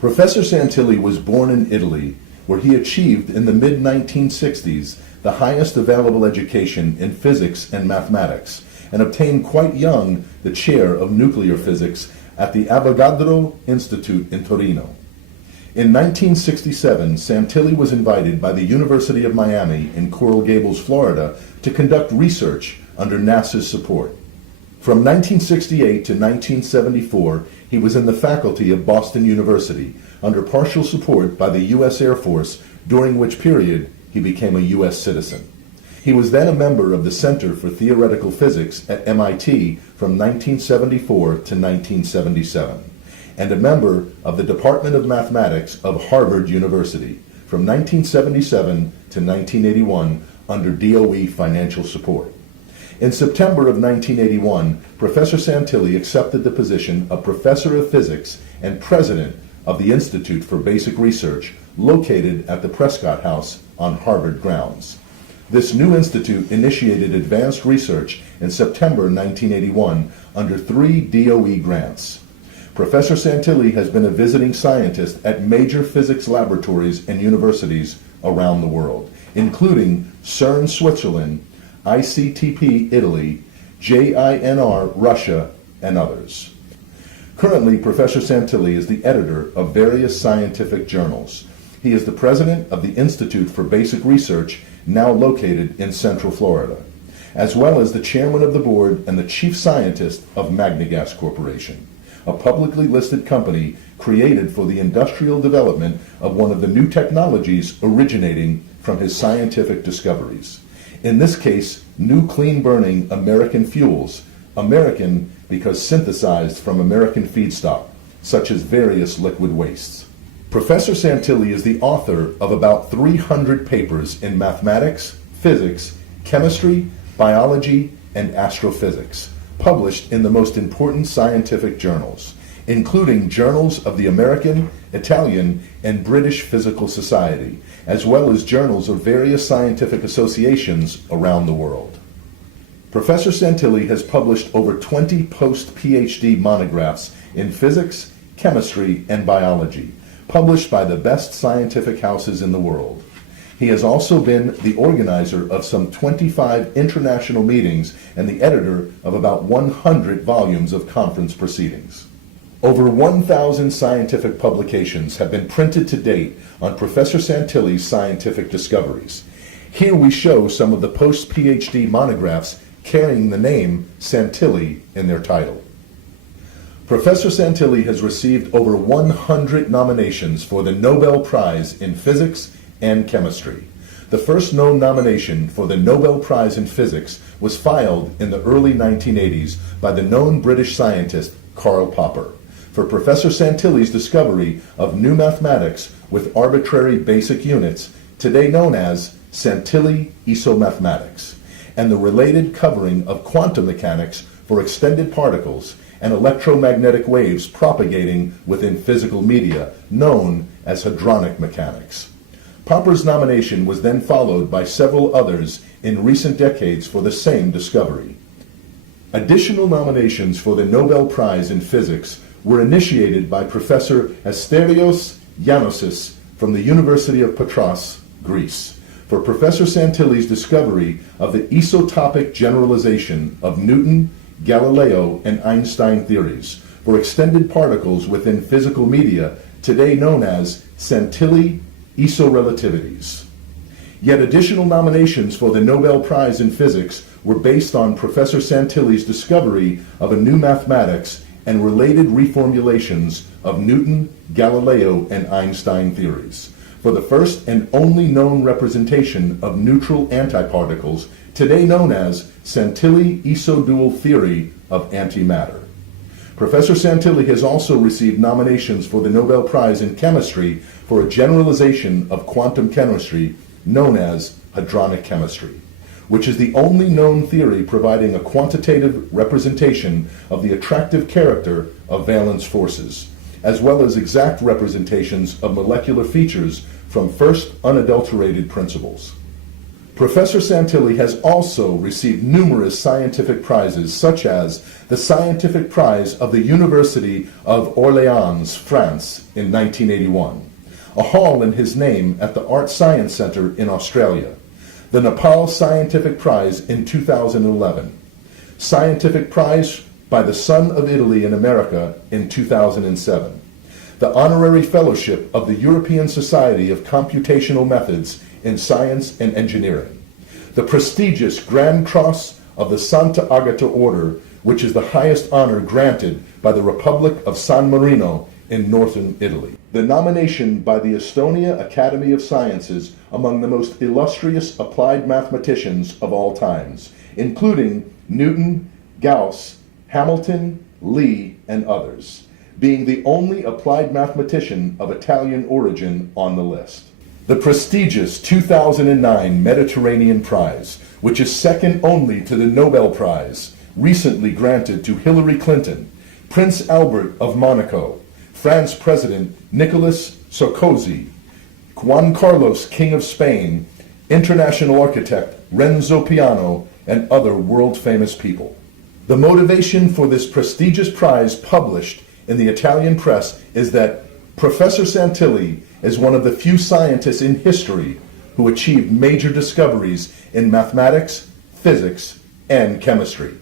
Professor Santilli was born in Italy, where he achieved in the mid-1960s the highest available education in physics and mathematics, and obtained quite young the chair of nuclear physics at the Avogadro Institute in Torino. In 1967, Santilli was invited by the University of Miami in Coral Gables, Florida, to conduct research under NASA's support. From 1968 to 1974, he was in the faculty of Boston University under partial support by the U.S. Air Force, during which period he became a U.S. citizen. He was then a member of the Center for Theoretical Physics at MIT from 1974 to 1977, and a member of the Department of Mathematics of Harvard University from 1977 to 1981 under DOE financial support. In September of 1981, Professor Santilli accepted the position of Professor of Physics and President of the Institute for Basic Research, located at the Prescott House on Harvard grounds. This new institute initiated advanced research in September 1981 under 3 DOE grants. Professor Santilli has been a visiting scientist at major physics laboratories and universities around the world, including CERN, Switzerland, ICTP, Italy, JINR, Russia, and others. Currently, Professor Santilli is the editor of various scientific journals. He is the president of the Institute for Basic Research, now located in Central Florida, as well as the chairman of the board and the chief scientist of Magnagas Corporation, a publicly listed company created for the industrial development of one of the new technologies originating from his scientific discoveries. In this case, new clean-burning American fuels, American because synthesized from American feedstock, such as various liquid wastes. Professor Santilli is the author of about 300 papers in mathematics, physics, chemistry, biology, and astrophysics, published in the most important scientific journals, including journals of the American, Italian, and British Physical Society, as well as journals of various scientific associations around the world. Professor Santilli has published over 20 post-PhD monographs in physics, chemistry, and biology, published by the best scientific houses in the world. He has also been the organizer of some 25 international meetings and the editor of about 100 volumes of conference proceedings. Over 1,000 scientific publications have been printed to date on Professor Santilli's scientific discoveries. Here we show some of the post-PhD monographs carrying the name Santilli in their title. Professor Santilli has received over 100 nominations for the Nobel Prize in Physics and Chemistry. The first known nomination for the Nobel Prize in Physics was filed in the early 1980s by the known British scientist Karl Popper for Professor Santilli's discovery of new mathematics with arbitrary basic units, today known as Santilli isomathematics, and the related covering of quantum mechanics for extended particles and electromagnetic waves propagating within physical media, known as hadronic mechanics. Popper's nomination was then followed by several others in recent decades for the same discovery. Additional nominations for the Nobel Prize in Physics were initiated by Professor Asterios Giannosis from the University of Patras, Greece, for Professor Santilli's discovery of the isotopic generalization of Newton, Galileo, and Einstein theories for extended particles within physical media, today known as Santilli isorelativities. Yet additional nominations for the Nobel Prize in Physics were based on Professor Santilli's discovery of a new mathematics and related reformulations of Newton, Galileo, and Einstein theories, for the first and only known representation of neutral antiparticles, today known as Santilli isodual theory of antimatter. Professor Santilli has also received nominations for the Nobel Prize in Chemistry for a generalization of quantum chemistry known as hadronic chemistry, which is the only known theory providing a quantitative representation of the attractive character of valence forces, as well as exact representations of molecular features from first unadulterated principles. Professor Santilli has also received numerous scientific prizes, such as the Scientific Prize of the University of Orléans, France, in 1981, a hall in his name at the Art Science Center in Australia, the Nepal Scientific Prize in 2011, Scientific Prize by the Son of Italy in America in 2007, the Honorary Fellowship of the European Society of Computational Methods in Science and Engineering, the prestigious Grand Cross of the Santa Agata Order, which is the highest honor granted by the Republic of San Marino in northern Italy, the nomination by the Estonia Academy of Sciences among the most illustrious applied mathematicians of all times, including Newton, Gauss, Hamilton, Lee, and others, being the only applied mathematician of Italian origin on the list. The prestigious 2009 Mediterranean Prize, which is second only to the Nobel Prize, recently granted to Hillary Clinton, Prince Albert of Monaco, France President Nicolas Sarkozy, Juan Carlos, King of Spain, international architect Renzo Piano, and other world-famous people. The motivation for this prestigious prize published in the Italian press is that Professor Santilli is one of the few scientists in history who achieved major discoveries in mathematics, physics, and chemistry.